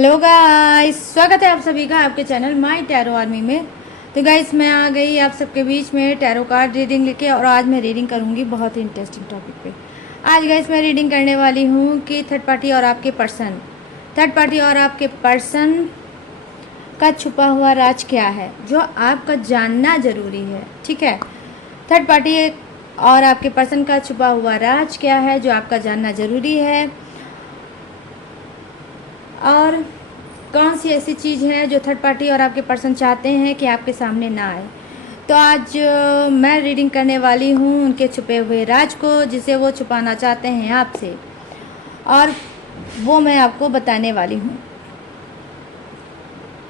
Hello guys, स्वागत है आप सभी का आपके चैनल माय टैरो आर्मी में। तो गाइस, मैं आ गई आप सबके बीच में टैरो कार्ड रीडिंग लेके। और आज मैं रीडिंग करूंगी बहुत ही इंटरेस्टिंग टॉपिक पे। आज गाइस मैं रीडिंग करने वाली हूँ कि थर्ड पार्टी और आपके पर्सन का छुपा हुआ राज क्या है जो आपका जानना ज़रूरी है। ठीक है, थर्ड पार्टी और आपके पर्सन का छुपा हुआ राज क्या है जो आपका जानना ज़रूरी है, और कौन सी ऐसी चीज़ है जो थर्ड पार्टी और आपके पर्सन चाहते हैं कि आपके सामने ना आए। तो आज मैं रीडिंग करने वाली हूँ उनके छुपे हुए राज को, जिसे वो छुपाना चाहते हैं आपसे, और वो मैं आपको बताने वाली हूँ।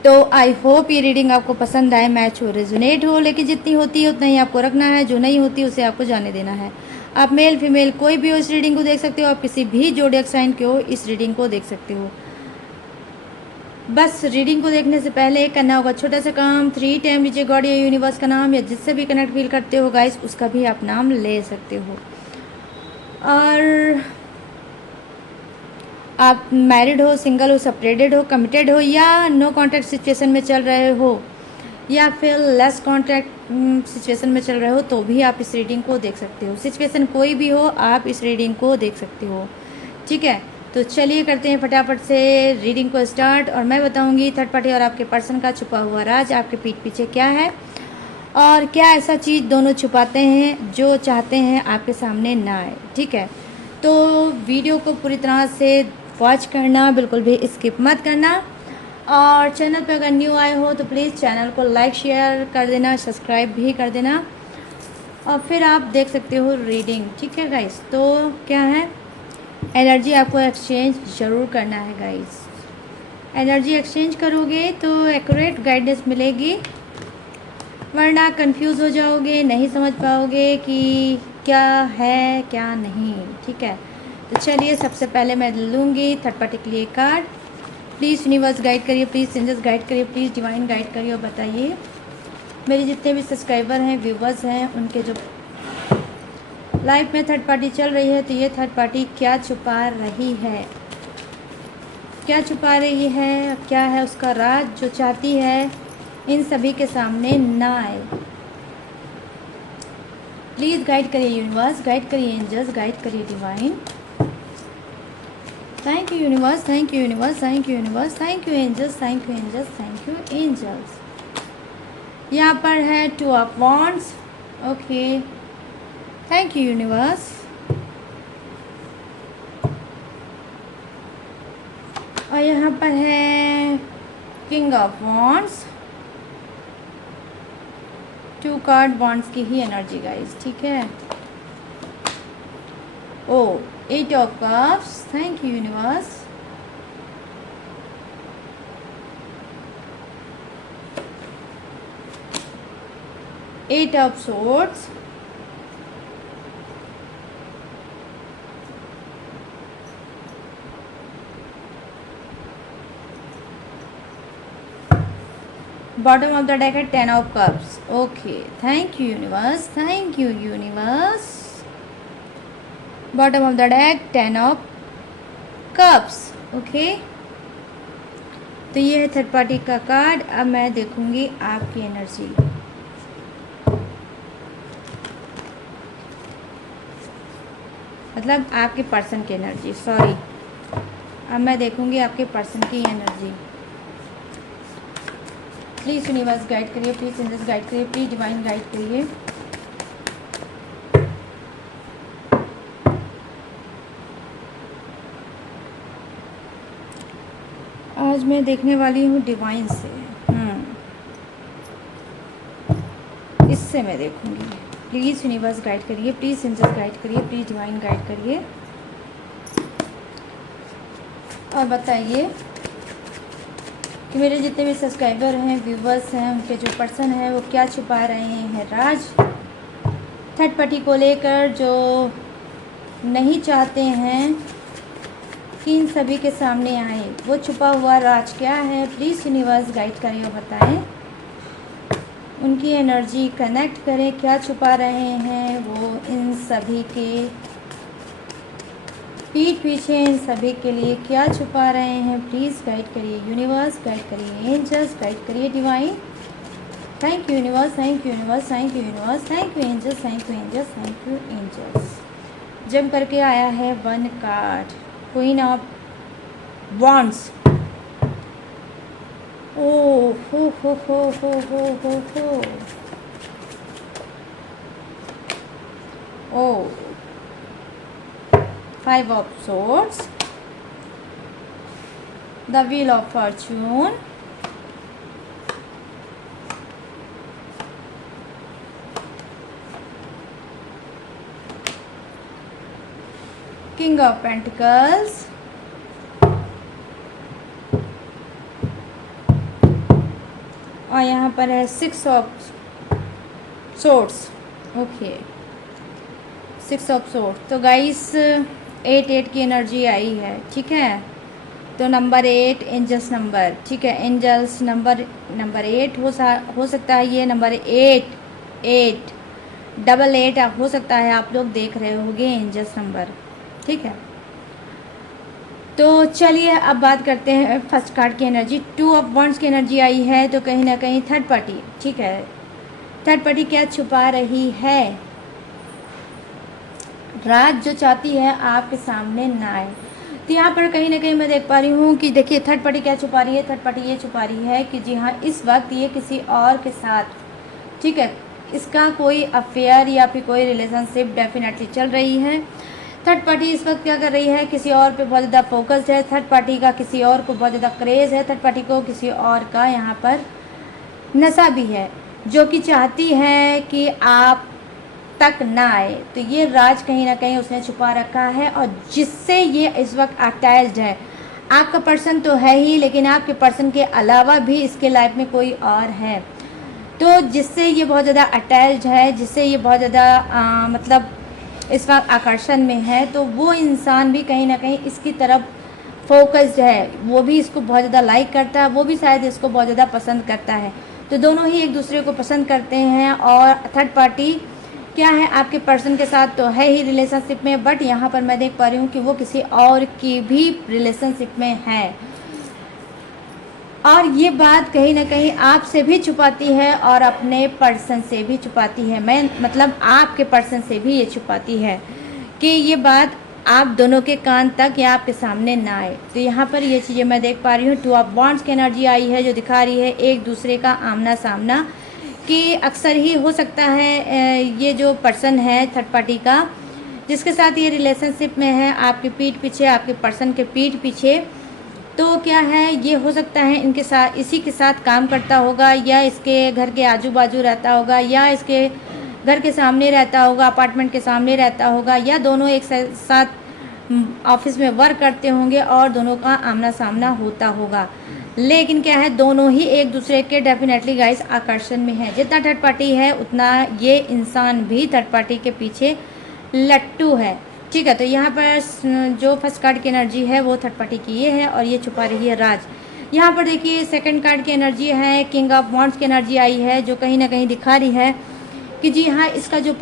तो आई होप ये रीडिंग आपको पसंद आए, मैच हो, रेजोनेट हो। लेकिन जितनी होती है उतना ही आपको रखना है, जो नहीं होती उसे आपको जाने देना है। आप मेल फीमेल कोई भी हो इस रीडिंग को देख सकते हो, आप किसी भी जोडियक साइन के हो इस रीडिंग को देख सकते हो। बस रीडिंग को देखने से पहले करना होगा छोटा सा काम, 3 टाइम लीजिए गॉड या यूनिवर्स का नाम, या जिससे भी कनेक्ट फील करते हो गाइस उसका भी आप नाम ले सकते हो। और आप मैरिड हो, सिंगल हो, सेपरेटेड हो, कमिटेड हो, या नो कॉन्टैक्ट सिचुएशन में चल रहे हो, या फिर लेस कॉन्टैक्ट सिचुएशन में चल रहे हो, तो भी आप इस रीडिंग को देख सकते हो। सिचुएशन कोई भी हो आप इस रीडिंग को देख सकते हो। ठीक है, तो चलिए करते हैं फटाफट से रीडिंग को स्टार्ट। और मैं बताऊंगी थर्ड पार्टी और आपके पर्सन का छुपा हुआ राज आपके पीठ पीछे क्या है, और क्या ऐसा चीज़ दोनों छुपाते हैं जो चाहते हैं आपके सामने ना आए। ठीक है, तो वीडियो को पूरी तरह से वॉच करना, बिल्कुल भी स्किप मत करना। और चैनल पे अगर न्यू आए हो तो प्लीज़ चैनल को लाइक शेयर कर देना, सब्सक्राइब भी कर देना, और फिर आप देख सकते हो रीडिंग। ठीक है गाइस, तो क्या है, एनर्जी आपको एक्सचेंज ज़रूर करना है गाइस। एनर्जी एक्सचेंज करोगे तो एक्यूरेट गाइडेंस मिलेगी, वरना कंफ्यूज हो जाओगे, नहीं समझ पाओगे कि क्या है क्या नहीं। ठीक है, तो चलिए सबसे पहले मैं लूँगी थर्ड पार्टी के लिए कार्ड। प्लीज़ यूनिवर्स गाइड करिए, प्लीज़ एंजल्स गाइड करिए, प्लीज़ डिवाइन गाइड करिए, और बताइए मेरे जितने भी सब्सक्राइबर हैं, व्यूवर्स हैं, उनके जो लाइफ में थर्ड पार्टी चल रही है, तो ये थर्ड पार्टी क्या छुपा रही है, क्या छुपा रही है, क्या है उसका राज जो चाहती है इन सभी के सामने ना आए। प्लीज़ गाइड करिए यूनिवर्स, गाइड करिए एंजल्स, गाइड करिए divine. Thank you universe, thank you universe, thank you universe, thank you angels, thank you angels, thank you angels. यहाँ पर है 2 of wands. Okay, thank you universe. और यहाँ पर है king of wands. 2 card wands की ही एनर्जी गाइस। ठीक है, oh 8 of cups, thank you universe. Eight of Swords, bottom of the deck है 10 of Cups. Okay, thank you universe, thank you universe. Bottom of the deck 10 of Cups. Okay, तो ये है third party का card. अब मैं देखूंगी आपकी energy, मतलब आपके पर्सन की एनर्जी, सॉरी। अब मैं देखूंगी आपके पर्सन की एनर्जी। प्लीज़ यूनिवर्स गाइड करिए, प्लीज़ एंजल्स गाइड करिए, प्लीज़ डिवाइन गाइड करिए। आज मैं देखने वाली हूँ डिवाइन से, इससे मैं देखूंगी। प्लीज़ यूनिवर्स गाइड करिए, प्लीज़ एंजल्स गाइड करिए, प्लीज़ डिवाइन गाइड करिए, और बताइए कि मेरे जितने भी सब्सक्राइबर हैं, व्यूवर्स हैं, उनके जो पर्सन हैं वो क्या छुपा रहे हैं राज थर्ड पार्टी को लेकर, जो नहीं चाहते हैं कि इन सभी के सामने आए। वो छुपा हुआ राज क्या है, प्लीज़ यूनिवर्स गाइड करिए और बताएं। उनकी एनर्जी कनेक्ट करें, क्या छुपा रहे हैं वो इन सभी के पीठ पीछे इन सभी के लिए क्या छुपा रहे हैं, प्लीज़ गाइड करिए यूनिवर्स, गाइड करिए एंजल्स, गाइड करिए divine. Thank you universe, thank you universe, thank you universe, thank you angels, thank you angels, thank you angels. जम करके आया है 1 कार्ड, क्वीन ऑफ वॉन्ड्स। ओ हो। ओ 5 of swords, the wheel of fortune, king of pentacles, और यहाँ पर है 6 of swords। Okay 6 of swords। तो गाइस 8 की एनर्जी आई है, ठीक है। तो नंबर 8 एंजल्स नंबर, ठीक है। एंजल्स नंबर 8 हो सकता है, ये नंबर 8 डबल 8 हो सकता है, आप लोग देख रहे होंगे एंजल्स नंबर, ठीक है। तो चलिए अब बात करते हैं फर्स्ट कार्ड की एनर्जी। 2 ऑफ वॉन्ड्स की एनर्जी आई है, तो कहीं ना कहीं थर्ड पार्टी, ठीक है। थर्ड पार्टी क्या छुपा रही है, राज जो चाहती है आपके सामने ना आए। तो यहाँ पर कहीं ना कहीं मैं देख पा रही हूँ कि देखिए थर्ड पार्टी क्या छुपा रही है। थर्ड पार्टी ये छुपा रही है कि जी हाँ, इस वक्त ये किसी और के साथ, ठीक है, इसका कोई अफेयर या फिर कोई रिलेशनशिप डेफिनेटली चल रही है। थर्ड पार्टी इस वक्त क्या कर रही है, किसी और पे बहुत ज़्यादा फोकस्ड है। थर्ड पार्टी का किसी और को बहुत ज़्यादा क्रेज़ है। थर्ड पार्टी को किसी और का यहाँ पर नशा भी है, जो कि चाहती है कि आप तक ना आए। तो ये राज कहीं ना कहीं उसने छुपा रखा है, और जिससे ये इस वक्त अटैच्ड है। आपका पर्सन तो है ही, लेकिन आपके पर्सन के अलावा भी इसके लाइफ में कोई और है, तो जिससे ये बहुत ज़्यादा अटैच्ड है, जिससे ये बहुत ज़्यादा मतलब इस वक्त आकर्षण में है। तो वो इंसान भी कहीं ना कहीं इसकी तरफ फोकस्ड है, वो भी इसको बहुत ज़्यादा लाइक करता है, वो भी शायद इसको बहुत ज़्यादा पसंद करता है। तो दोनों ही एक दूसरे को पसंद करते हैं। और थर्ड पार्टी क्या है, आपके पर्सन के साथ तो है ही रिलेशनशिप में, बट यहाँ पर मैं देख पा रही हूँ कि वो किसी और की भी रिलेशनशिप में है। और ये बात कहीं ना कहीं आपसे भी छुपाती है और अपने पर्सन से भी छुपाती है। मैं मतलब आपके पर्सन से भी ये छुपाती है कि ये बात आप दोनों के कान तक या आपके सामने ना आए। तो यहाँ पर ये चीज़ें मैं देख पा रही हूँ। 2 ऑफ वॉन्ड्स की एनर्जी आई है, जो दिखा रही है एक दूसरे का आमना सामना, कि अक्सर ही हो सकता है ये जो पर्सन है थर्ड पार्टी का, जिसके साथ ये रिलेशनशिप में है, आपके पीठ पीछे, आपके पर्सन के पीठ पीछे, तो क्या है, ये हो सकता है इनके साथ, इसी के साथ काम करता होगा, या इसके घर के आजू बाजू रहता होगा, या इसके घर के सामने रहता होगा, अपार्टमेंट के सामने रहता होगा, या दोनों एक साथ ऑफिस में वर्क करते होंगे और दोनों का आमना सामना होता होगा। लेकिन क्या है, दोनों ही एक दूसरे के डेफिनेटली गाइस आकर्षण में है। जितना थर्ड पार्टी है उतना ये इंसान भी थर्ड पार्टी के पीछे लट्टू है, ठीक है। तो यहाँ पर जो फर्स्ट कार्ड की एनर्जी है वो थर्ड पार्टी की ये है, और ये छुपा रही है राज। यहाँ पर देखिए सेकंड कार्ड की एनर्जी है, किंग ऑफ वॉन्ड्स की एनर्जी आई है, जो कहीं ना कहीं दिखा रही है कि जी हाँ, इसका जो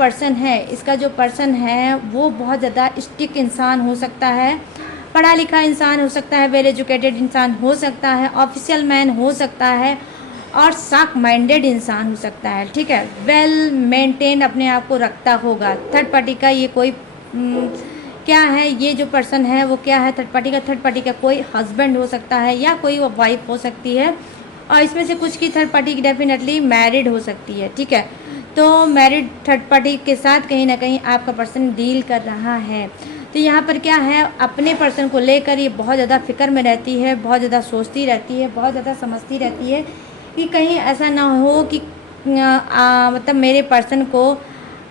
पर्सन है वो बहुत ज़्यादा स्टिक इंसान हो सकता है, पढ़ा लिखा इंसान हो सकता है, वेल एजुकेटेड इंसान हो सकता है, ऑफिशियल मैन हो सकता है, और शार्प माइंडेड इंसान हो सकता है, ठीक है। वेल मेंटेन अपने आप को रखता होगा। थर्ड पार्टी का ये कोई क्या है, ये जो पर्सन है वो क्या है थर्ड पार्टी का कोई हस्बैंड हो सकता है, या कोई वाइफ हो सकती है, और इसमें से कुछ की थर्ड पार्टी की डेफिनेटली मैरिड हो सकती है, ठीक है। तो मैरिड थर्ड पार्टी के साथ कहीं ना कहीं आपका पर्सन डील कर रहा है। तो यहाँ पर क्या है, अपने पर्सन को लेकर ये बहुत ज़्यादा फिक्र में रहती है, बहुत ज़्यादा सोचती रहती है, बहुत ज़्यादा समझती रहती है कि कहीं ऐसा ना हो कि मतलब मेरे पर्सन को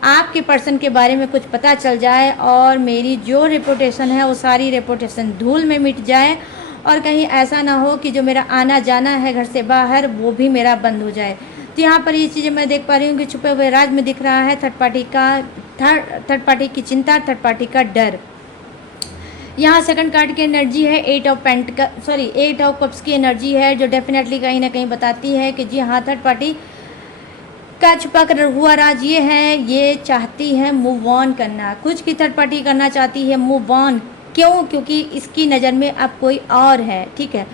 आपके पर्सन के बारे में कुछ पता चल जाए, और मेरी जो रेपुटेशन है वो सारी रेपुटेशन धूल में मिट जाए, और कहीं ऐसा ना हो कि जो मेरा आना जाना है घर से बाहर वो भी मेरा बंद हो जाए। तो यहाँ पर ये चीज़ें मैं देख पा रही हूँ कि छुपे हुए राज में दिख रहा है थर्ड पार्टी की चिंता, थर्ड पार्टी का डर। यहाँ सेकंड कार्ड की एनर्जी है 8 ऑफ कप्स की एनर्जी है, जो डेफिनेटली कहीं ना कहीं बताती है कि जी हाँ, थर्ड पार्टी का छुपा कर हुआ राज ये है, ये चाहती है मूव ऑन करना। कुछ की थर्ड पार्टी करना चाहती है मूव ऑन, क्यों? क्योंकि इसकी नज़र में अब कोई और है, ठीक है।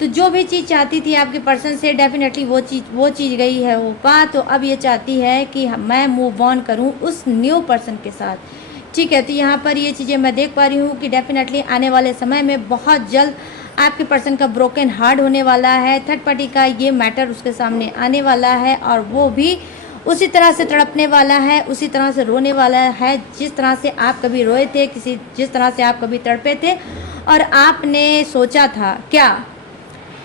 तो जो भी चीज़ चाहती थी आपके पर्सन से, डेफिनेटली वो चीज़ गई है वो पा। तो अब ये चाहती है कि मैं मूव ऑन करूँ उस न्यू पर्सन के साथ, ठीक है। तो यहाँ पर ये चीज़ें मैं देख पा रही हूँ कि डेफिनेटली आने वाले समय में बहुत जल्द आपके पर्सन का ब्रोकन हार्ट होने वाला है। थर्ड पार्टी का ये मैटर उसके सामने आने वाला है और वो भी उसी तरह से तड़पने वाला है, उसी तरह से रोने वाला है जिस तरह से आप कभी रोए थे, जिस तरह से आप कभी तड़पे थे। और आपने सोचा था क्या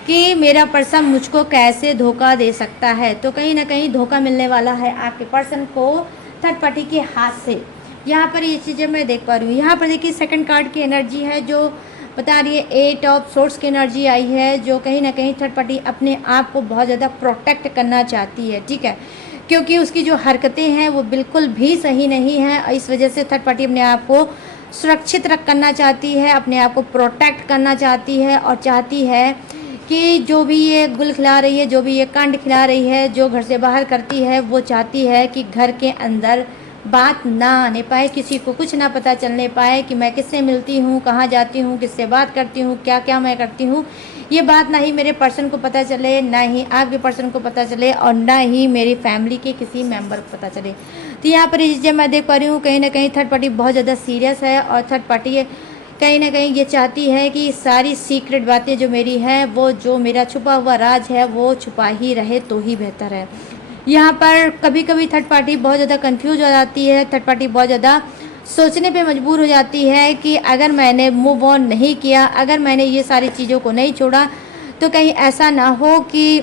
कि मेरा पर्सन मुझको कैसे धोखा दे सकता है। तो कहीं ना कहीं धोखा मिलने वाला है आपके पर्सन को थर्ड पार्टी के हाथ से। यहाँ पर ये चीज़ें मैं देख पा रही हूँ। यहाँ पर देखिए सेकंड कार्ड की एनर्जी है जो बता रही है 8 ऑफ सोर्स की एनर्जी आई है, जो कहीं ना कहीं थर्ड पार्टी अपने आप को बहुत ज़्यादा प्रोटेक्ट करना चाहती है, ठीक है। क्योंकि उसकी जो हरकतें हैं वो बिल्कुल भी सही नहीं है। इस वजह से थर्ड पार्टी अपने आप को सुरक्षित करना चाहती है, अपने आप को प्रोटेक्ट करना चाहती है और चाहती है कि जो भी ये गुल खिला रही है, जो भी ये कांड खिला रही है, जो घर से बाहर करती है, वो चाहती है कि घर के अंदर बात ना आने पाए, किसी को कुछ ना पता चलने पाए कि मैं किससे मिलती हूँ, कहाँ जाती हूँ, किससे बात करती हूँ, क्या क्या मैं करती हूँ। ये बात ना ही मेरे पर्सन को पता चले, ना ही आपके पर्सन को पता चले और ना ही मेरी फैमिली के किसी मेंबर को पता चले। तो यहाँ पर ये चीज़ें मैं देख पा रही हूँ कहीं ना कहीं थर्ड पार्टी बहुत ज़्यादा सीरियस है और थर्ड पार्टी कहीं ना कहीं ये चाहती है कि सारी सीक्रेट बातें जो मेरी हैं, वो जो मेरा छुपा हुआ राज है वो छुपा ही रहे तो ही बेहतर है। यहाँ पर कभी कभी थर्ड पार्टी बहुत ज़्यादा कंफ्यूज हो जाती है, थर्ड पार्टी बहुत ज़्यादा सोचने पे मजबूर हो जाती है कि अगर मैंने मूव ऑन नहीं किया, अगर मैंने ये सारी चीज़ों को नहीं छोड़ा, तो कहीं ऐसा ना हो कि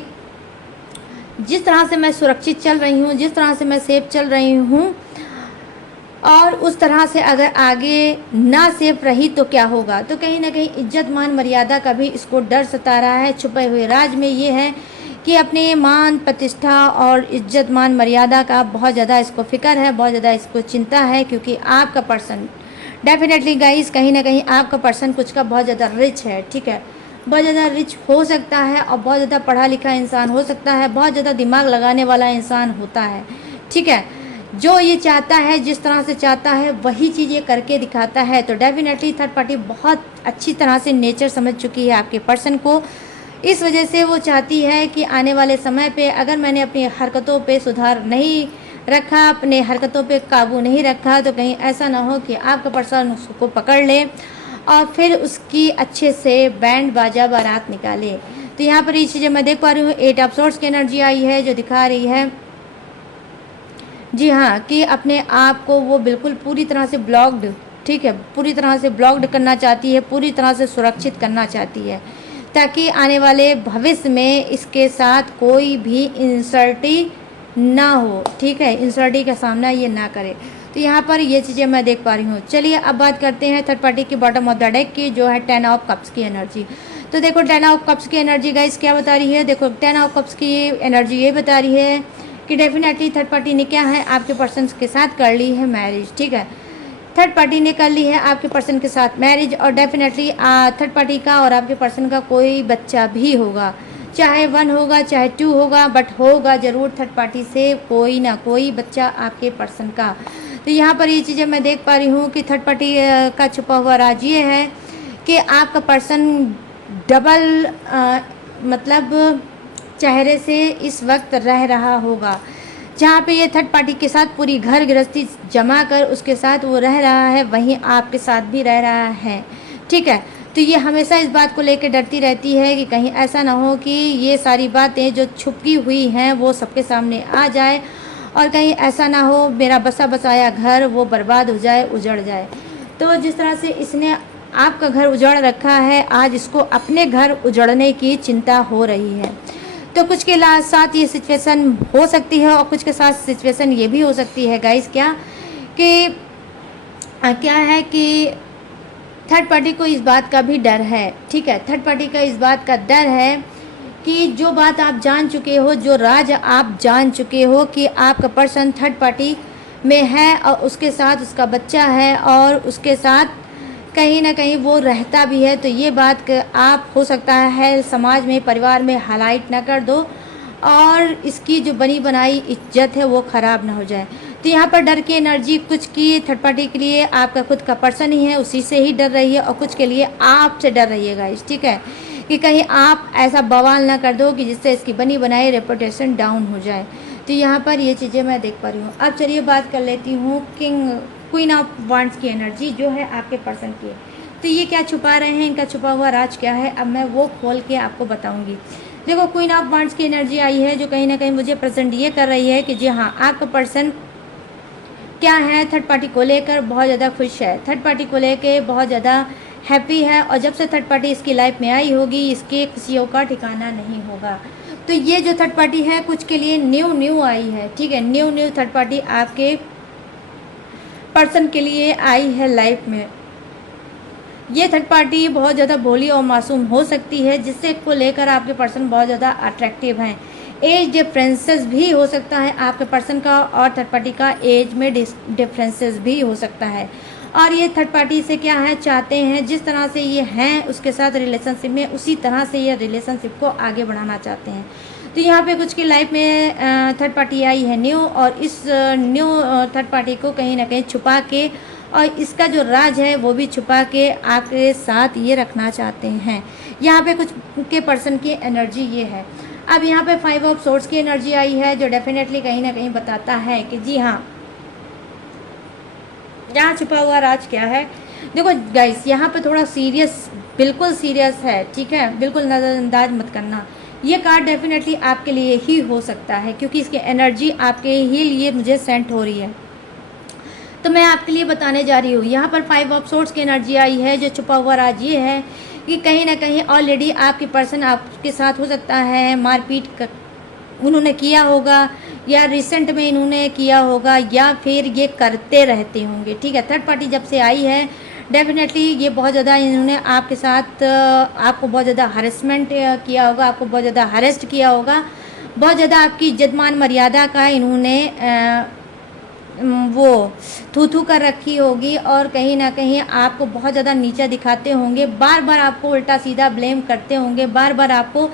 जिस तरह से मैं सुरक्षित चल रही हूँ, जिस तरह से मैं सेफ चल रही हूँ, और उस तरह से अगर आगे ना सेफ रही तो क्या होगा। तो कहीं ना कहीं इज्जत मान मर्यादा का भी इसको डर सता रहा है। छुपे हुए राज में ये है कि अपने मान प्रतिष्ठा और इज्जत मान मर्यादा का बहुत ज़्यादा इसको फिक्र है, बहुत ज़्यादा इसको चिंता है। क्योंकि आपका पर्सन डेफिनेटली गाइस कहीं ना कहीं आपका पर्सन कुछ का बहुत ज़्यादा रिच है, ठीक है। बहुत ज़्यादा रिच हो सकता है और बहुत ज़्यादा पढ़ा लिखा इंसान हो सकता है, बहुत ज़्यादा दिमाग लगाने वाला इंसान होता है, ठीक है। जो ये चाहता है, जिस तरह से चाहता है वही चीज़ ये करके दिखाता है। तो डेफिनेटली थर्ड पार्टी बहुत अच्छी तरह से नेचर समझ चुकी है आपके पर्सन को। इस वजह से वो चाहती है कि आने वाले समय पे अगर मैंने अपनी हरकतों पे सुधार नहीं रखा, अपने हरकतों पे काबू नहीं रखा, तो कहीं ऐसा ना हो कि आपका पर्सन उसको पकड़ ले और फिर उसकी अच्छे से बैंड बाजा बारात निकाले। तो यहाँ पर ये चीज़ें मैं देख पा रही हूँ। 8 ऑफ सोर्ड्स की एनर्जी आई है जो दिखा रही है, जी हाँ, कि अपने आप को वो बिल्कुल पूरी तरह से ब्लॉक्ड, ठीक है, पूरी तरह से ब्लॉक्ड करना चाहती है, पूरी तरह से सुरक्षित करना चाहती है, ताकि आने वाले भविष्य में इसके साथ कोई भी इंसल्टी ना हो, ठीक है, इंसल्टी का सामना ये ना करे। तो यहाँ पर ये चीज़ें मैं देख पा रही हूँ। चलिए अब बात करते हैं थर्ड पार्टी की बॉटम ऑफ द डेक की, जो है 10 ऑफ कप्स की एनर्जी। तो देखो 10 ऑफ कप्स की एनर्जी गाइस क्या बता रही है। देखो 10 ऑफ कप्स की एनर्जी ये बता रही है कि डेफिनेटली थर्ड पार्टी ने क्या है आपके पर्सन के साथ कर ली है मैरिज, ठीक है। थर्ड पार्टी ने कर ली है आपके पर्सन के साथ मैरिज और डेफिनेटली थर्ड पार्टी का और आपके पर्सन का कोई बच्चा भी होगा, चाहे 1 होगा चाहे 2 होगा, बट होगा ज़रूर थर्ड पार्टी से कोई ना कोई बच्चा आपके पर्सन का। तो यहाँ पर ये चीज़ें मैं देख पा रही हूँ कि थर्ड पार्टी का छुपा हुआ राज ये है कि आपका पर्सन डबल मतलब चेहरे से इस वक्त रह रहा होगा, जहाँ पे ये थर्ड पार्टी के साथ पूरी घर गृहस्थी जमा कर उसके साथ वो रह रहा है, वहीं आपके साथ भी रह रहा है, ठीक है। तो ये हमेशा इस बात को लेकर डरती रहती है कि कहीं ऐसा ना हो कि ये सारी बातें जो छुपी हुई हैं वो सबके सामने आ जाए और कहीं ऐसा ना हो मेरा बसा बसाया घर वो बर्बाद हो जाए, उजड़ जाए। तो जिस तरह से इसने आपका घर उजाड़ रखा है, आज इसको अपने घर उजड़ने की चिंता हो रही है। तो कुछ के साथ ये सिचुएशन हो सकती है और कुछ के साथ सिचुएशन ये भी हो सकती है गाइस क्या है कि थर्ड पार्टी को इस बात का भी डर है, ठीक है। थर्ड पार्टी का इस बात का डर है कि जो बात आप जान चुके हो, जो राज आप जान चुके हो कि आपका पर्सन थर्ड पार्टी में है और उसके साथ उसका बच्चा है और उसके साथ कहीं ना कहीं वो रहता भी है, तो ये बात आप हो सकता है समाज में परिवार में हाईलाइट ना कर दो और इसकी जो बनी बनाई इज्जत है वो ख़राब ना हो जाए। तो यहाँ पर डर की एनर्जी कुछ की थर्ड पार्टी के लिए आपका खुद का पर्सन ही है, उसी से ही डर रही है, और कुछ के लिए आपसे डर रही है गाइस, ठीक है, कि कहीं आप ऐसा बवाल ना कर दो कि जिससे इसकी बनी बनाई रेपुटेशन डाउन हो जाए। तो यहाँ पर ये चीज़ें मैं देख पा रही हूँ। अब चलिए बात कर लेती हूँ क्वीन ऑफ वांड्स की एनर्जी जो है आपके पर्सन की। तो ये क्या छुपा रहे हैं, इनका छुपा हुआ राज क्या है, अब मैं वो खोल के आपको बताऊंगी। देखो, क्वीन ऑफ वांड्स की एनर्जी आई है जो कहीं ना कहीं मुझे प्रेजेंट ये कर रही है कि जी हाँ, आपका पर्सन क्या है, थर्ड पार्टी को लेकर बहुत ज़्यादा खुश है, थर्ड पार्टी को लेकर बहुत ज़्यादा हैप्पी है, और जब से थर्ड पार्टी इसकी लाइफ में आई होगी इसके खुशियों का ठिकाना नहीं होगा। तो ये जो थर्ड पार्टी है कुछ के लिए न्यू आई है, ठीक है, न्यू थर्ड पार्टी आपके पर्सन के लिए आई है लाइफ में। ये थर्ड पार्टी बहुत ज़्यादा भोली और मासूम हो सकती है, जिससे को लेकर आपके पर्सन बहुत ज़्यादा अट्रैक्टिव हैं। एज डिफरेंसेस भी हो सकता है आपके पर्सन का और थर्ड पार्टी का, एज में डिफरेंसेस भी हो सकता है। और ये थर्ड पार्टी से क्या है, चाहते हैं जिस तरह से ये हैं उसके साथ रिलेशनशिप में, उसी तरह से ये रिलेशनशिप को आगे बढ़ाना चाहते हैं। तो यहाँ पे कुछ की लाइफ में थर्ड पार्टी आई है न्यू, और इस न्यू थर्ड पार्टी को कहीं ना कहीं छुपा के और इसका जो राज है वो भी छुपा के आपके साथ ये रखना चाहते हैं। यहाँ पे कुछ के पर्सन की एनर्जी ये है। अब यहाँ पे 5 ऑफ सोर्ड्स की एनर्जी आई है जो डेफिनेटली कहीं ना कहीं बताता है कि जी हाँ, यहाँ छुपा हुआ राज क्या है। देखो गाइस, यहाँ पे थोड़ा सीरियस, बिल्कुल सीरियस है, ठीक है, बिल्कुल नज़रअंदाज मत करना। ये कार्ड डेफिनेटली आपके लिए ही हो सकता है क्योंकि इसकी एनर्जी आपके ही लिए मुझे सेंट हो रही है। तो मैं आपके लिए बताने जा रही हूँ। यहाँ पर 5 ऑफ सोर्ड्स की एनर्जी आई है जो छुपा हुआ राज ये है कि कहीं ना कहीं ऑलरेडी आपके पर्सन आपके साथ हो सकता है मारपीट उन्होंने किया होगा, या रिसेंट में इन्होंने किया होगा, या फिर ये करते रहते होंगे, ठीक है। थर्ड पार्टी जब से आई है डेफिनेटली ये बहुत ज़्यादा इन्होंने आपके साथ आपको बहुत ज़्यादा हरेसमेंट किया होगा, आपको बहुत ज़्यादा हरेस्ट किया होगा, बहुत ज़्यादा आपकी इज्जत मान मर्यादा का इन्होंने वो थू कर रखी होगी, और कहीं ना कहीं आपको बहुत ज़्यादा नीचा दिखाते होंगे, बार बार आपको उल्टा सीधा ब्लेम करते होंगे, बार बार आपको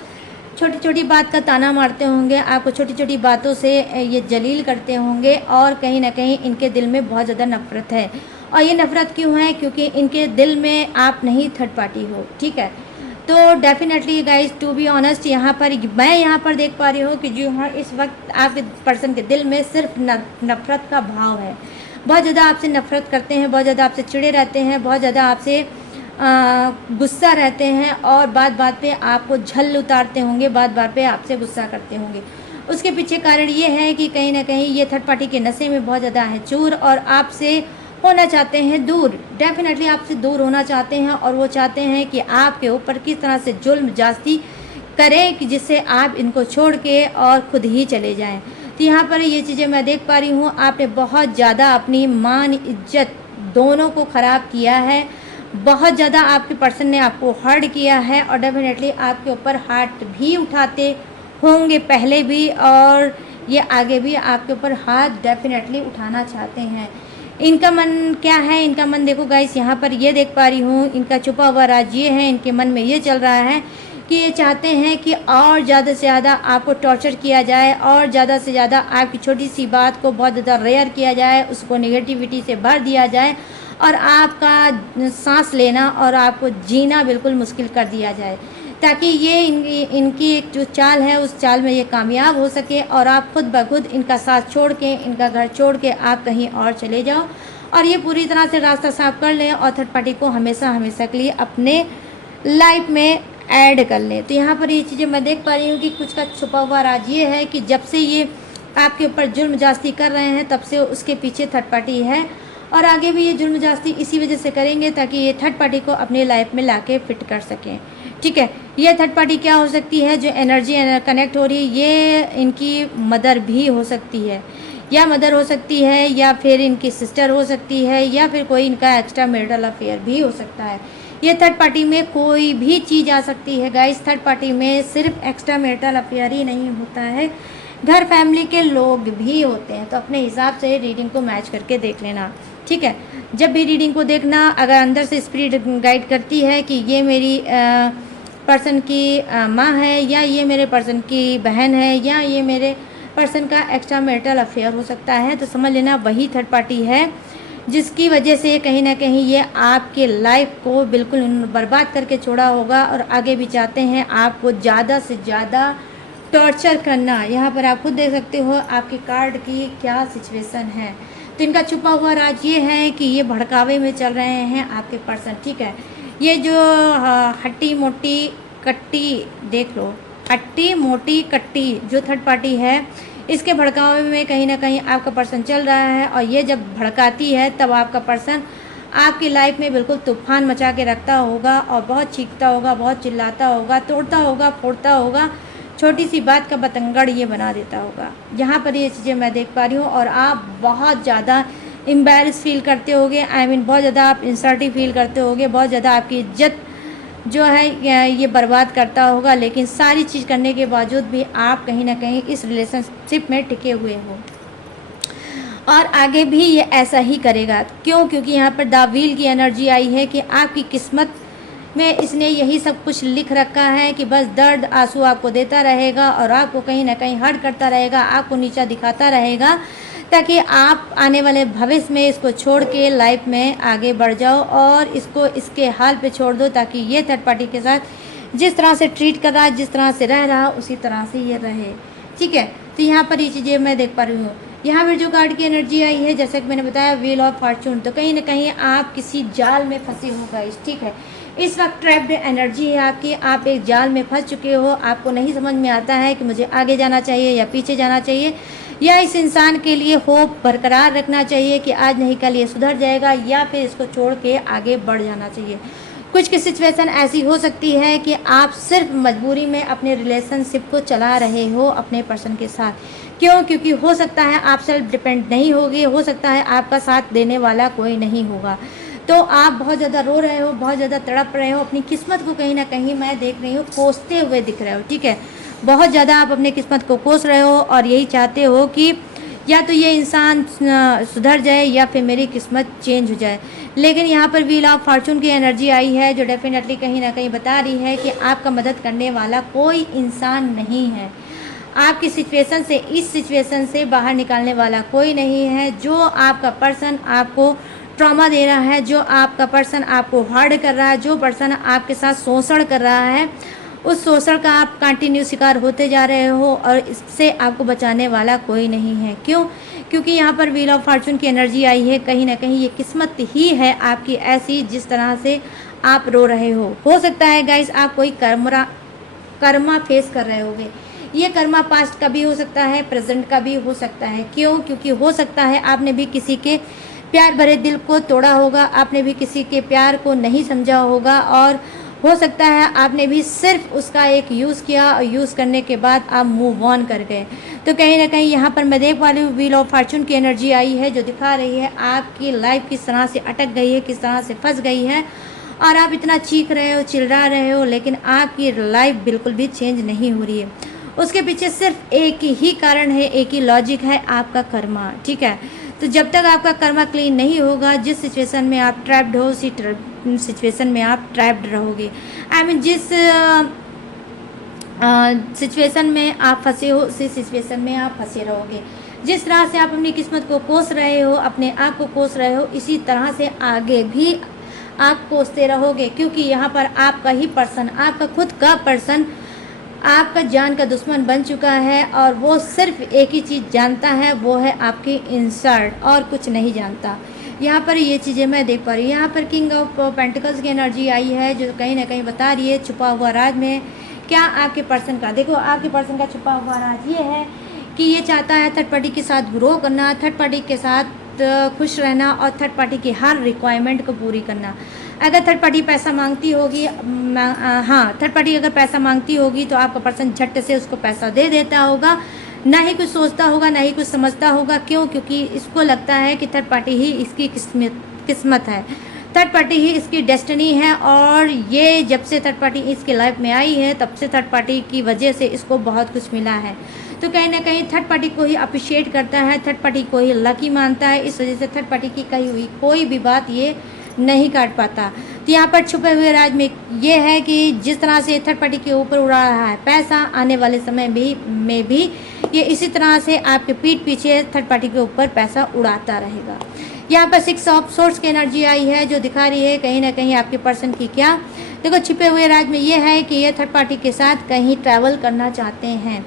छोटी छोटी बात का ताना मारते होंगे, आपको छोटी छोटी बातों से ये जलील करते होंगे, और कहीं ना कहीं इनके दिल में बहुत ज़्यादा नफरत है। और ये नफरत क्यों है, क्योंकि इनके दिल में आप नहीं थर्ड पार्टी हो, ठीक है। तो definitely guys, to be honest, यहाँ पर मैं यहाँ पर देख पा रही हूँ कि जो हाँ इस वक्त आपके पर्सन के दिल में सिर्फ नफरत का भाव है। बहुत ज़्यादा आपसे नफरत करते हैं, बहुत ज़्यादा आपसे चिड़े रहते हैं, बहुत ज़्यादा आपसे गुस्सा रहते हैं, और बात बात पे आपको झल उतारते होंगे, बात बात पे आपसे गुस्सा करते होंगे। उसके पीछे कारण ये है कि कहीं ना कहीं ये थर्ड पार्टी के नशे में बहुत ज़्यादा है चूर, और आपसे होना चाहते हैं दूर, डेफिनेटली आपसे दूर होना चाहते हैं, और वो चाहते हैं कि आपके ऊपर किस तरह से जुल्म जास्ती करें कि जिससे आप इनको छोड़ के और खुद ही चले जाएं। तो यहाँ पर ये चीज़ें मैं देख पा रही हूँ, आपने बहुत ज़्यादा अपनी मान इज्जत दोनों को ख़राब किया है, बहुत ज़्यादा आपके पर्सन ने आपको हर्ट किया है, और डेफिनेटली आपके ऊपर हाथ भी उठाते होंगे पहले भी, और ये आगे भी आपके ऊपर हाथ डेफिनेटली उठाना चाहते हैं। इनका मन क्या है, इनका मन देखो गाइस, यहाँ पर ये देख पा रही हूँ, इनका छुपा हुआ राज ये है, इनके मन में ये चल रहा है कि ये चाहते हैं कि और ज़्यादा से ज़्यादा आपको टॉर्चर किया जाए, और ज़्यादा से ज़्यादा आपकी छोटी सी बात को बहुत ज़्यादा रेयर किया जाए, उसको नेगेटिविटी से भर दिया जाए, और आपका सांस लेना और आपको जीना बिल्कुल मुश्किल कर दिया जाए, ताकि ये इनकी एक जो चाल है उस चाल में ये कामयाब हो सके, और आप खुद ब खुद इनका साथ छोड़ के, इनका घर छोड़ के आप कहीं और चले जाओ, और ये पूरी तरह से रास्ता साफ कर लें, और थर्ड पार्टी को हमेशा हमेशा के लिए अपने लाइफ में ऐड कर लें। तो यहाँ पर ये चीज़ें मैं देख पा रही हूँ कि कुछ का छुपा हुआ राज ये है कि जब से ये आपके ऊपर जुल्म जास्ती कर रहे हैं तब से उसके पीछे थर्ड पार्टी है, और आगे भी ये जुल्म जास्ती इसी वजह से करेंगे ताकि ये थर्ड पार्टी को अपनी लाइफ में लाके फिट कर सकें, ठीक है। ये थर्ड पार्टी क्या हो सकती है, जो एनर्जी कनेक्ट हो रही है, ये इनकी मदर भी हो सकती है, या मदर हो सकती है, या फिर इनकी सिस्टर हो सकती है, या फिर कोई इनका एक्स्ट्रा मैरिटल अफेयर भी हो सकता है। ये थर्ड पार्टी में कोई भी चीज़ आ सकती है गाइस। थर्ड पार्टी में सिर्फ एक्स्ट्रा मैरिटल अफेयर ही नहीं होता है, घर फैमिली के लोग भी होते हैं। तो अपने हिसाब से रीडिंग को मैच करके देख लेना, ठीक है। जब भी रीडिंग को देखना, अगर अंदर से स्पिरिट गाइड करती है कि ये मेरी पर्सन की माँ है, या ये मेरे पर्सन की बहन है, या ये मेरे पर्सन का एक्स्ट्रा मैरिटल अफेयर हो सकता है, तो समझ लेना वही थर्ड पार्टी है जिसकी वजह से कहीं ना कहीं ये आपके लाइफ को बिल्कुल बर्बाद करके छोड़ा होगा और आगे भी चाहते हैं आपको ज़्यादा से ज़्यादा टॉर्चर करना। यहाँ पर आप खुद देख सकते हो आपके कार्ड की क्या सिचुएशन है। तो इनका छुपा हुआ राज ये है कि ये भड़कावे में चल रहे हैं आपके पर्सन, ठीक है। ये जो हट्टी मोटी कट्टी, देख लो, हट्टी मोटी कट्टी जो थर्ड पार्टी है, इसके भड़कावे में कहीं ना कहीं आपका पर्सन चल रहा है। और ये जब भड़काती है तब आपका पर्सन आपकी लाइफ में बिल्कुल तूफान मचा के रखता होगा और बहुत चीखता होगा, बहुत चिल्लाता होगा, तोड़ता होगा, फोड़ता होगा, छोटी सी बात का बतंगड़ ये बना देता होगा। यहाँ पर ये चीज़ें मैं देख पा रही हूँ और आप बहुत ज़्यादा एम्बैरेस फील करते होगे, बहुत ज़्यादा आप इंसल्टी फील करते होगे, बहुत ज़्यादा आपकी इज्जत जो है ये बर्बाद करता होगा। लेकिन सारी चीज़ करने के बावजूद भी आप कहीं ना कहीं इस रिलेशनशिप में टिके हुए हो और आगे भी ये ऐसा ही करेगा। क्यों? क्योंकि यहाँ पर द व्हील की एनर्जी आई है कि आपकी किस्मत में इसने यही सब कुछ लिख रखा है कि बस दर्द आंसू आपको देता रहेगा और आपको कहीं ना कहीं हर्ट करता रहेगा, आपको नीचा दिखाता रहेगा, ताकि आप आने वाले भविष्य में इसको छोड़ के लाइफ में आगे बढ़ जाओ और इसको इसके हाल पे छोड़ दो, ताकि ये थर्ड पार्टी के साथ जिस तरह से ट्रीट कर रहा है, जिस तरह से रह रहा उसी तरह से ये रहे, ठीक है। तो यहाँ पर ये चीज़ें मैं देख पा रही हूँ। यहाँ पर जो कार्ड की एनर्जी आई है, जैसा कि मैंने बताया, व्हील ऑफ फॉर्चून, तो कहीं ना कहीं आप किसी जाल में फंसे हो गाइस, ठीक है। इस वक्त ट्रैप्ड एनर्जी है आपकी, आप एक जाल में फंस चुके हो, आपको नहीं समझ में आता है कि मुझे आगे जाना चाहिए या पीछे जाना चाहिए, या इस इंसान के लिए होप बरकरार रखना चाहिए कि आज नहीं कल ये सुधर जाएगा, या फिर इसको छोड़ के आगे बढ़ जाना चाहिए। कुछ की सिचुएशन ऐसी हो सकती है कि आप सिर्फ मजबूरी में अपने रिलेशनशिप को चला रहे हो अपने पर्सन के साथ। क्यों? क्योंकि हो सकता है आप सेल्फ डिपेंड नहीं होगे, हो सकता है आपका साथ देने वाला कोई नहीं होगा, तो आप बहुत ज़्यादा रो रहे हो, बहुत ज़्यादा तड़प रहे हो, अपनी किस्मत को कहीं ना कहीं मैं देख रही हूँ कोसते हुए दिख रहे हो, ठीक है। बहुत ज़्यादा आप अपनी किस्मत को कोस रहे हो और यही चाहते हो कि या तो ये इंसान सुधर जाए या फिर मेरी किस्मत चेंज हो जाए। लेकिन यहाँ पर व्हील ऑफ फॉर्चून की एनर्जी आई है जो डेफिनेटली कहीं ना कहीं बता रही है कि आपका मदद करने वाला कोई इंसान नहीं है, आपकी सिचुएशन से, इस सिचुएशन से बाहर निकालने वाला कोई नहीं है। जो आपका पर्सन आपको ट्रॉमा दे रहा है, जो आपका पर्सन आपको हर्ट कर रहा है, जो पर्सन आपके साथ शोषण कर रहा है, उस शोषण का आप कंटिन्यू शिकार होते जा रहे हो और इससे आपको बचाने वाला कोई नहीं है। क्यों? क्योंकि यहाँ पर व्हील ऑफ फॉर्चून की एनर्जी आई है, कहीं ना कहीं ये किस्मत ही है आपकी ऐसी जिस तरह से आप रो रहे हो सकता है गाइस आप कोई कर्मा फेस कर रहे होगे। ये कर्मा पास्ट का भी हो सकता है, प्रेजेंट का भी हो सकता है। क्यों? क्योंकि हो सकता है आपने भी किसी के प्यार भरे दिल को तोड़ा होगा, आपने भी किसी के प्यार को नहीं समझा होगा और हो सकता है आपने भी सिर्फ उसका एक यूज़ किया और यूज़ करने के बाद आप मूव ऑन कर गए। तो कहीं ना कहीं यहाँ पर मैं देख पा रही हूँ व्हील ऑफ फॉर्चून की एनर्जी आई है जो दिखा रही है आपकी लाइफ किस तरह से अटक गई है, किस तरह से फंस गई है और आप इतना चीख रहे हो, चिल्ला रहे हो, लेकिन आपकी लाइफ बिल्कुल भी चेंज नहीं हो रही है। उसके पीछे सिर्फ एक ही कारण है, एक ही लॉजिक है, आपका कर्मा, ठीक है। तो जब तक आपका कर्मा क्लीन नहीं होगा, जिस सिचुएशन में आप ट्रैप्ड हो उसी सिचुएशन में आप ट्रैप्ड रहोगे। जिस सिचुएशन में आप फंसे हो उसी सिचुएशन में आप फंसे रहोगे। जिस तरह से आप अपनी किस्मत को कोस रहे हो, अपने आप को कोस रहे हो, इसी तरह से आगे भी आप कोसते रहोगे, क्योंकि यहाँ पर आपका ही पर्सन, आपका खुद का पर्सन आपका जान का दुश्मन बन चुका है और वो सिर्फ एक ही चीज़ जानता है, वो है आपकी इंसल्ट, और कुछ नहीं जानता। यहाँ पर ये चीज़ें मैं देख पा रही हूँ। यहाँ पर किंग ऑफ पेंटिकल्स की एनर्जी आई है जो कहीं ना कहीं बता रही है छुपा हुआ राज में क्या आपके पर्सन का, देखो आपके पर्सन का छुपा हुआ राज ये है कि ये चाहता है थर्ड पार्टी के साथ ग्रो करना, थर्ड पार्टी के साथ खुश रहना और थर्ड पार्टी की हर रिक्वायरमेंट को पूरी करना। अगर थर्ड पार्टी पैसा मांगती होगी, थर्ड पार्टी अगर पैसा मांगती होगी तो आपका पर्सन झट से उसको पैसा दे देता होगा, ना ही कुछ सोचता होगा, ना ही कुछ समझता होगा। क्यों? क्योंकि इसको लगता है कि थर्ड पार्टी ही इसकी किस्मत है, थर्ड पार्टी ही इसकी डेस्टिनी है और ये जब से थर्ड पार्टी इसकी लाइफ में आई है तब से थर्ड पार्टी की वजह से इसको बहुत कुछ मिला है। तो कहीं ना कहीं थर्ड पार्टी को ही अप्रिशिएट करता है, थर्ड पार्टी को ही लकी मानता है, इस वजह से थर्ड पार्टी की कही हुई कोई भी बात ये नहीं काट पाता। तो यहाँ पर छुपे हुए राज में ये है कि जिस तरह से थर्ड पार्टी के ऊपर उड़ा रहा है पैसा, आने वाले समय में भी ये इसी तरह से आपके पीठ पीछे थर्ड पार्टी के ऊपर पैसा उड़ाता रहेगा। यहाँ पर 6 ऑफ सोर्स की एनर्जी आई है जो दिखा रही है कहीं ना कहीं आपके पर्सन की क्या, देखो छिपे हुए राज में ये है कि ये थर्ड पार्टी के साथ कहीं ट्रैवल करना चाहते हैं,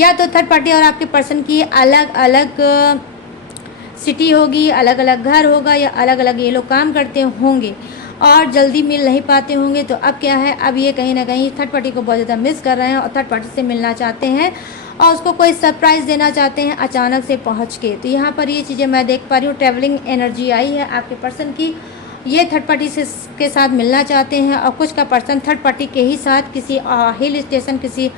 या तो थर्ड पार्टी और आपके पर्सन की अलग अलग सिटी होगी, अलग अलग घर होगा, या अलग अलग ये लोग काम करते होंगे और जल्दी मिल नहीं पाते होंगे। तो अब क्या है, अब ये कहीं ना कहीं थर्ड पार्टी को बहुत ज़्यादा मिस कर रहे हैं और थर्ड पार्टी से मिलना चाहते हैं और उसको कोई सरप्राइज़ देना चाहते हैं अचानक से पहुंच के। तो यहाँ पर ये चीज़ें मैं देख पा रही हूँ, ट्रैवलिंग एनर्जी आई है आपके पर्सन की, ये थर्ड पार्टी से के साथ मिलना चाहते हैं और कुछ का पर्सन थर्ड पार्टी के ही साथ किसी हिल स्टेशन, किसी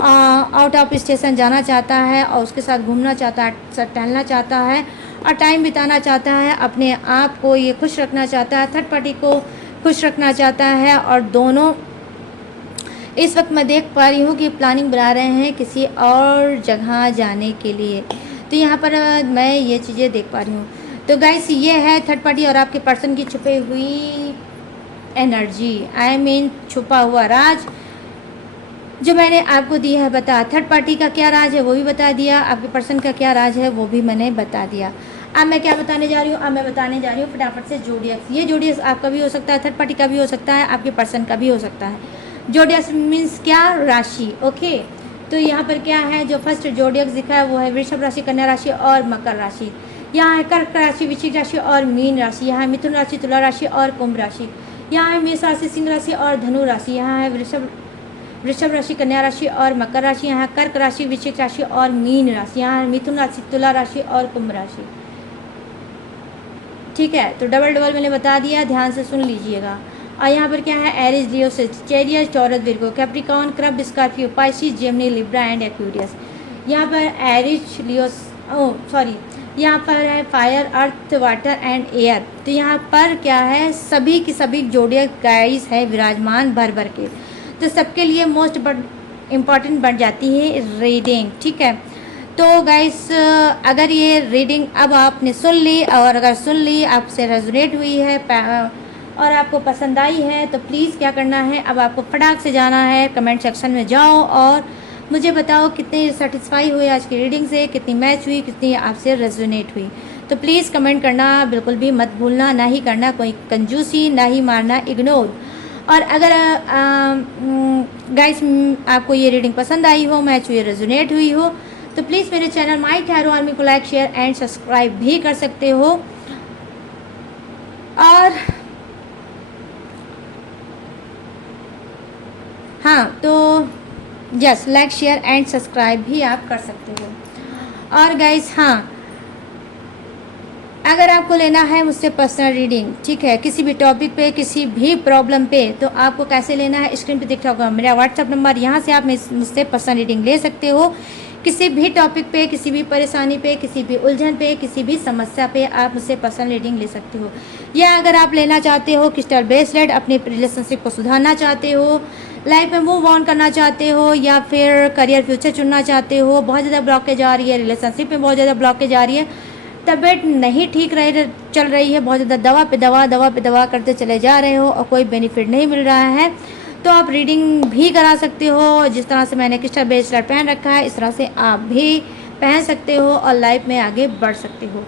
आउट ऑफ स्टेशन जाना चाहता है और उसके साथ घूमना चाहता है, टहलना चाहता है और टाइम बिताना चाहता है, अपने आप को ये खुश रखना चाहता है, थर्ड पार्टी को खुश रखना चाहता है। और दोनों इस वक्त मैं देख पा रही हूँ कि प्लानिंग बना रहे हैं किसी और जगह जाने के लिए। तो यहाँ पर मैं ये चीज़ें देख पा रही हूँ। तो गाइस ये है थर्ड पार्टी और आपके पर्सन की छुपी हुई एनर्जी, आई मीन छुपा हुआ राज जो मैंने आपको दिया है बता। थर्ड पार्टी का क्या राज है वो भी बता दिया, आपके पर्सन का क्या राज है वो भी मैंने बता दिया। अब मैं क्या बताने जा रही हूँ, अब मैं बताने जा रही हूँ फटाफट से जोडियक्स। ये जोडियक्स आपका भी हो सकता है, थर्ड पार्टी का भी हो सकता है, आपके पर्सन का भी हो सकता है। जोडियक्स मीन्स क्या, राशि। ओके, तो यहाँ पर क्या है, जो फर्स्ट जोडियक्स दिखा है वो है वृषभ राशि, कन्या राशि और मकर राशि। यहाँ है कर्क राशि, वृश्चिक राशि और मीन राशि। यहाँ है मिथुन राशि, तुला राशि और कुंभ राशि। यहाँ है मेष राशि, सिंह राशि और धनु राशि। यहाँ है वृषभ राशि, कन्या राशि और मकर राशि। यहाँ कर्क राशि, वृश्चिक राशि और मीन राशि। यहाँ है मिथुन राशि, तुला राशि और कुंभ राशि। ठीक है, तो डबल डबल मैंने बता दिया, ध्यान से सुन लीजिएगा। और यहाँ पर क्या है, Aries, Leo, Sagittarius, Taurus, Virgo, Capricorn, crab, Scorpio, Pisces, Gemini, Libra and Aquarius. यहाँ पर एरिस, लियो, यहाँ पर है fire, earth, water and air. तो यहाँ पर क्या है, सभी की सभी जोडियक गाइस है विराजमान भर भर के। तो सबके लिए मोस्ट इम्पॉर्टेंट बन जाती है रीडिंग। ठीक है, तो गाइस अगर ये रीडिंग अब आपने सुन ली और अगर सुन ली, आपसे रेजोनेट हुई है और आपको पसंद आई है, तो प्लीज़ क्या करना है, अब आपको फटाक से जाना है कमेंट सेक्शन में जाओ और मुझे बताओ कितने सेटिस्फाई हुए आज की रीडिंग से, कितनी मैच हुई, कितनी आपसे रेजोनेट हुई। तो प्लीज़ कमेंट करना बिल्कुल भी मत भूलना, ना ही करना कोई कंजूसी, ना ही मारना इग्नोर। और अगर गाइस आपको ये रीडिंग पसंद आई हो, मैच हुई, रेजोनेट हुई हो, तो प्लीज़ मेरे चैनल माय टैरो आर्मी को लाइक, शेयर एंड सब्सक्राइब भी कर सकते हो। और हाँ, तो yes, like, share and subscribe भी आप कर सकते हो। और गाइस हाँ, अगर आपको लेना है मुझसे पर्सनल रीडिंग, ठीक है, किसी भी टॉपिक पे, किसी भी प्रॉब्लम पे, तो आपको कैसे लेना है, स्क्रीन पे दिख रहा होगा मेरा व्हाट्सअप नंबर, यहाँ से आप मुझसे पर्सनल रीडिंग ले सकते हो। किसी भी टॉपिक पे, किसी भी परेशानी पे, किसी भी उलझन पे, किसी भी समस्या पे आप मुझसे पर्सनल रीडिंग ले सकते हो। या अगर आप लेना चाहते हो क्रिस्टल ब्रेसलेट, अपने रिलेशनशिप को सुधारना चाहते हो, लाइफ में मूव ऑन करना चाहते हो, या फिर करियर फ्यूचर चुनना चाहते हो, बहुत ज़्यादा ब्लॉकेज आ रही है, रिलेशनशिप में बहुत ज़्यादा ब्लॉकेज आ रही है, तबीयत नहीं ठीक चल रही है, बहुत ज़्यादा दवा पे दवा करते चले जा रहे हो और कोई बेनिफिट नहीं मिल रहा है, तो आप रीडिंग भी करा सकते हो। जिस तरह से मैंने क्रिस्टल ब्रेसलेट पहन रखा है, इस तरह से आप भी पहन सकते हो और लाइफ में आगे बढ़ सकते हो।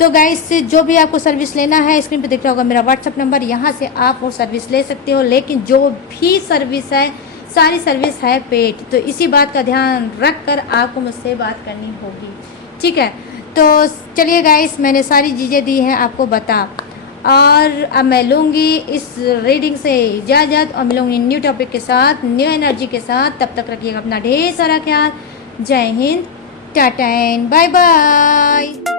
तो गाइस जो भी आपको सर्विस लेना है, स्क्रीन पे दिख रहा होगा मेरा व्हाट्सअप नंबर, यहाँ से आप वो सर्विस ले सकते हो। लेकिन जो भी सर्विस है, सारी सर्विस है पेड, तो इसी बात का ध्यान रख कर आपको मुझसे बात करनी होगी। ठीक है, तो चलिए गाइस, मैंने सारी चीज़ें दी हैं आपको बता, और अब मैं लूँगी इस रीडिंग से इजाज़त और मिलूँगी न्यू टॉपिक के साथ, न्यू एनर्जी के साथ। तब तक रखिएगा अपना ढेर सारा ख्याल। जय हिंद, टाटा एंड बाय बाय।